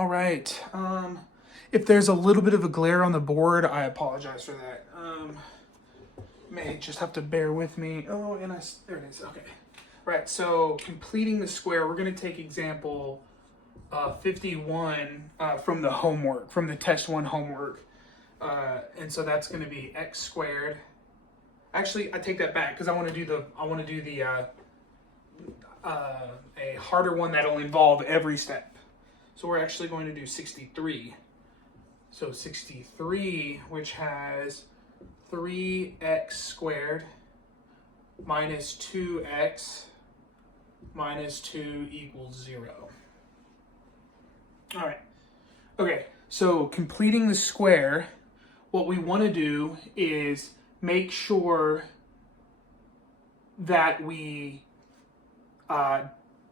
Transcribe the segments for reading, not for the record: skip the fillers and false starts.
All right. If there's a little bit of a glare on the board, I apologize for that. May just have to bear with me. Oh, and there it is. Okay. Right. So completing the square, we're going to take example 51 from the homework, from the test one homework. And so that's going to be x squared. Actually, I take that back because I want to do the a harder one that'll involve every step. So we're actually going to do 63. So 63, which has 3x squared minus 2x minus 2 equals 0. All right. Okay, so completing the square, what we want to do is make sure that we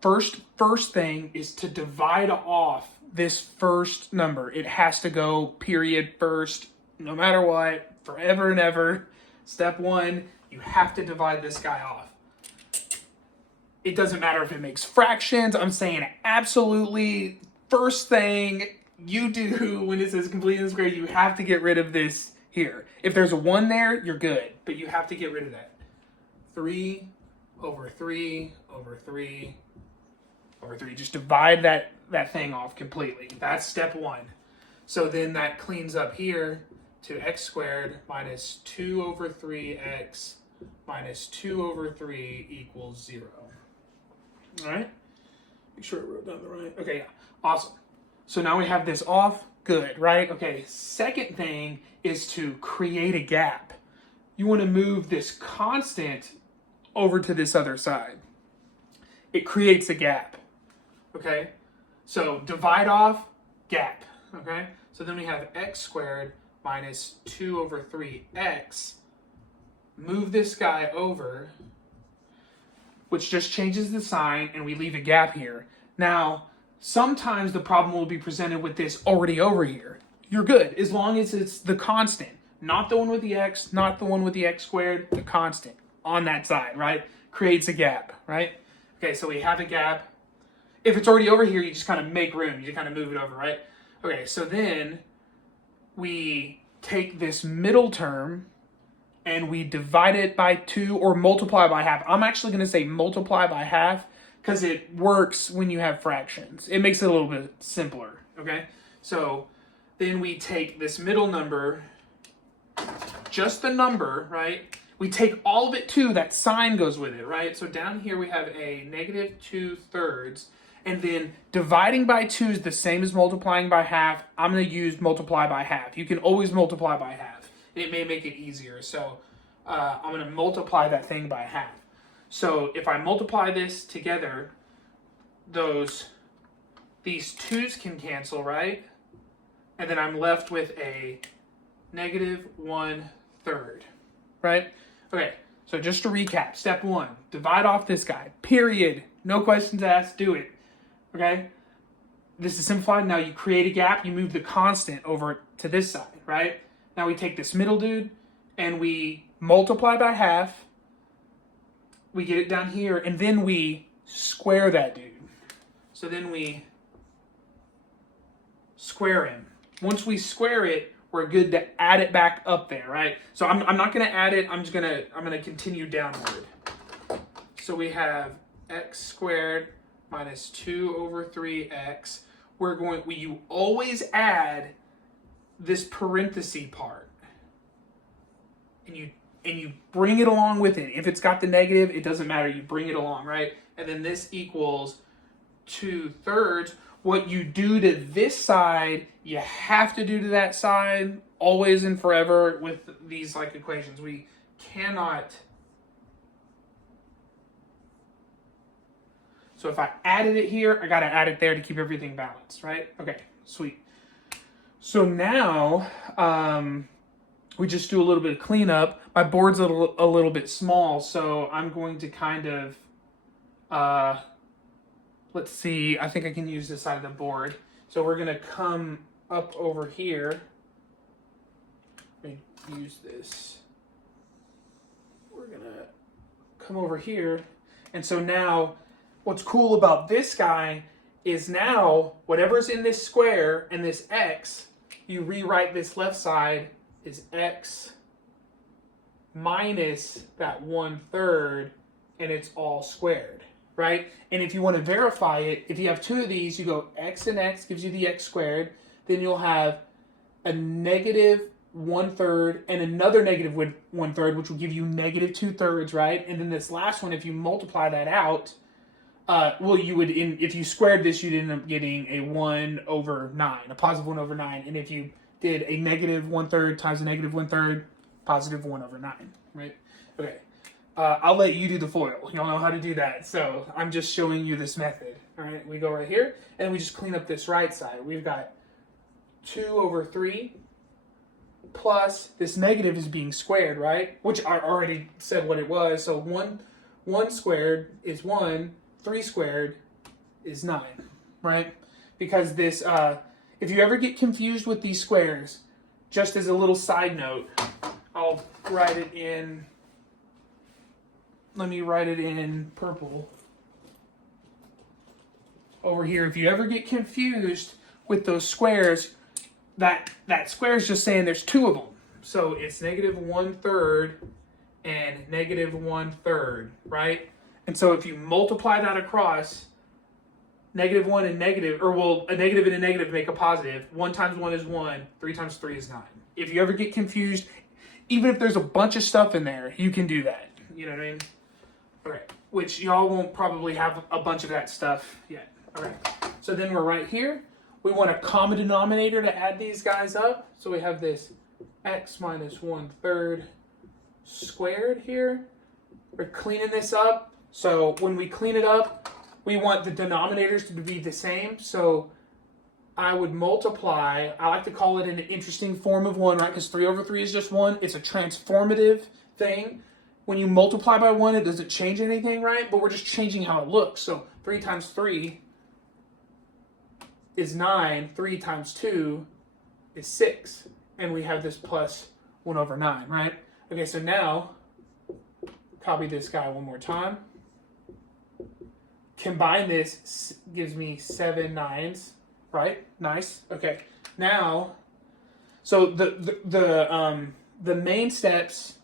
first thing is to divide off this first number. It has to go period first, no matter what, forever and ever. Step one, you have to divide this guy off. It doesn't matter if it makes fractions. I'm saying absolutely first thing you do when it says completing the square, you have to get rid of this here. If there's a 1 there, you're good, but you have to get rid of that. 3 over 3 over 3 over 3. Just divide that thing off completely. That's step one. So then that cleans up here to x squared minus 2 over 3x minus 2 over 3 equals 0. All right? Make sure I wrote down the right. Okay, yeah. Awesome. So now we have this off. Good, right? Okay, second thing is to create a gap. You want to move this constant over to this other side. It creates a gap. Okay? So divide off, gap. Okay? So then we have x squared minus 2 over 3x. Move this guy over, which just changes the sign, and we leave a gap here. Now, sometimes the problem will be presented with this already over here. You're good, as long as it's the constant. Not the one with the x, not the one with the x squared, the constant on that side, right? Creates a gap, right? Okay, so we have a gap. If it's already over here, you just kind of make room. You just kind of move it over, right? Okay, so then we take this middle term and we divide it by 2 or multiply by half. I'm actually going to say multiply by half because it works when you have fractions. It makes it a little bit simpler, okay? So then we take this middle number, just the number, right? We take all of it too, that sign goes with it, right? So down here we have a negative 2/3, and then dividing by 2 is the same as multiplying by half. I'm going to use multiply by half. You can always multiply by half. It may make it easier. So I'm going to multiply that thing by half. So if I multiply this together, these 2's can cancel, right? And then I'm left with a negative 1/3, right? Okay, so just to recap, step one, divide off this guy, period. No questions asked, do it, okay? This is simplified. Now you create a gap, you move the constant over to this side, right? Now we take this middle dude and we multiply by half. We get it down here, and then we square that dude. So then we square him. Once we square it, we're good to add it back up there, right? So I'm not going to add it. I'm going to continue downward. So we have x squared minus 2 over 3x. You always add this parenthesis part, and you bring it along with it. If it's got the negative, it doesn't matter. You bring it along, right? And then this equals 2/3. What you do to this side, you have to do to that side, always and forever with these like equations. We cannot. So if I added it here, I got to add it there to keep everything balanced, right? Okay, sweet. So now we just do a little bit of cleanup. My board's a little bit small, so I'm going to kind of, let's see, I think I can use this side of the board. So we're going to come up over here. Let me use this. We're going to come over here. And so now what's cool about this guy is now whatever's in this square and this x, you rewrite this left side is x minus that 1/3, and it's all squared, right? And if you want to verify it, if you have two of these, you go x and x gives you the x squared, then you'll have a negative 1/3 and another negative 1/3, which will give you negative 2/3, right? And then this last one, if you multiply that out, you would, if you squared this, you'd end up getting a 1/9, a positive 1/9. And if you did a negative 1/3 times a negative 1/3, positive 1/9, right? Okay. I'll let you do the FOIL. Y'all know how to do that. So I'm just showing you this method. All right, we go right here, and we just clean up this right side. We've got 2/3 plus this negative is being squared, right? Which I already said what it was. So 1 squared is 1, 3 squared is 9, right? Because this, if you ever get confused with these squares, just as a little side note, I'll write it in, let me write it in purple over here. If you ever get confused with those squares, that square is just saying there's two of them. So it's negative 1/3 and negative 1/3, right? And so if you multiply that across, negative 1 and negative, or well, a negative and a negative make a positive. 1 times 1 is 1, 3 times 3 is 9. If you ever get confused, even if there's a bunch of stuff in there, you can do that. You know what I mean? All right, which y'all won't probably have a bunch of that stuff yet. All right, so then we're right here. We want a common denominator to add these guys up. So we have this x minus 1/3 squared here. We're cleaning this up. So when we clean it up, we want the denominators to be the same. So I would multiply, I like to call it an interesting form of 1, right? Because 3/3 is just 1. It's a transformative thing. When you multiply by 1, it doesn't change anything, right? But we're just changing how it looks. So 3 times 3 is 9. 3 times 2 is 6. And we have this plus 1/9, right? Okay, so now, copy this guy one more time. Combine this, gives me 7 9s, right? Nice. Okay. Now, so the main steps: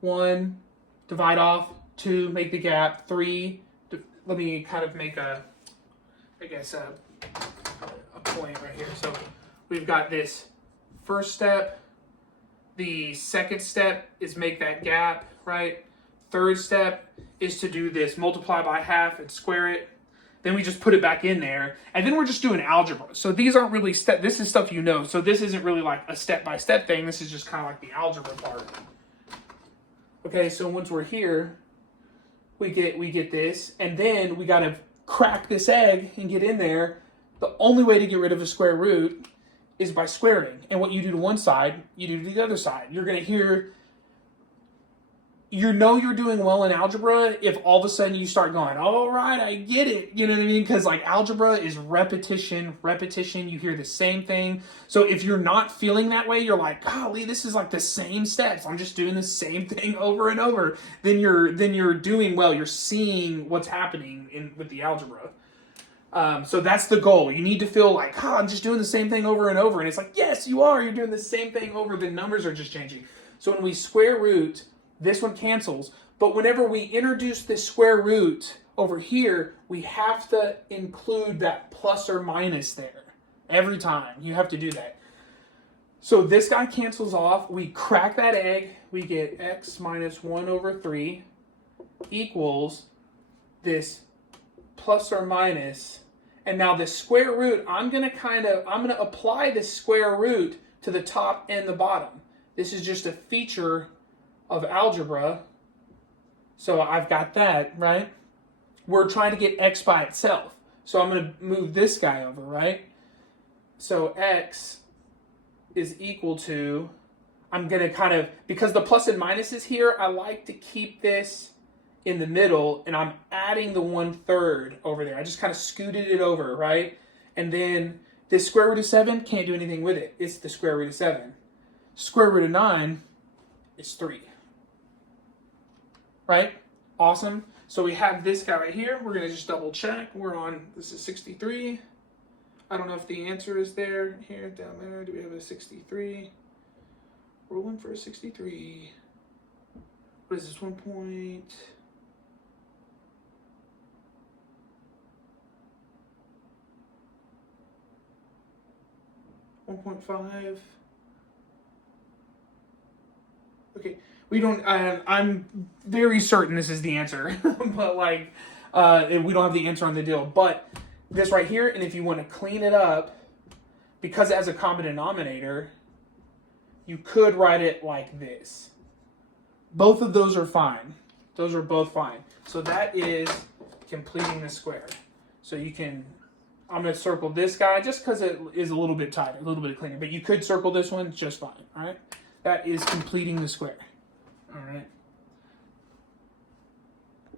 1, divide off; 2, make the gap; 3, let me kind of make a point right here. So we've got this first step. The second step is make that gap, right? Third step is to do this, multiply by half and square it. Then we just put it back in there. And then we're just doing algebra. So these aren't really this is stuff you know. So this isn't really like a step-by-step thing. This is just kind of like the algebra part. Okay, so once we're here, we get this. And then we got to crack this egg and get in there. The only way to get rid of a square root is by squaring. And what you do to one side, you do to the other side. You're going to hear, you know you're doing well in algebra if all of a sudden you start going, all right, I get it. You know what I mean? Because like algebra is repetition. You hear the same thing. So if you're not feeling that way, you're like, golly, this is like the same steps. I'm just doing the same thing over and over. Then you're doing well. You're seeing what's happening with the algebra. So that's the goal. You need to feel like, I'm just doing the same thing over and over. And it's like, yes, you are. You're doing the same thing over. The numbers are just changing. So when we square root, this one cancels. But whenever we introduce this square root over here, we have to include that plus or minus there. Every time. You have to do that. So this guy cancels off. We crack that egg. We get x minus 1/3 equals this plus or minus. And now the square root, I'm going to apply the square root to the top and the bottom. This is just a feature of algebra. So I've got that, right? We're trying to get x by itself. So I'm going to move this guy over, right? So x is equal to, I'm going to because the plus and minus is here, I like to keep this in the middle, and I'm adding the 1/3 over there. I just kind of scooted it over, right? And then this square root of 7, can't do anything with it. It's the square root of 7. Square root of 9 is 3. Right? Awesome. So we have this guy right here. We're going to just double check. We're on, this is 63. I don't know if the answer is there. Here, down there, do we have a 63? Rolling for a 63. What is this, 1 point? 1.5. Okay, we don't. I'm very certain this is the answer, but like, we don't have the answer on the deal. But this right here, and if you want to clean it up, because it has a common denominator, you could write it like this. Both of those are fine. Those are both fine. So that is completing the square. So you can, I'm going to circle this guy just because it is a little bit tighter, a little bit cleaner. But you could circle this one just fine, all right? That is completing the square, all right?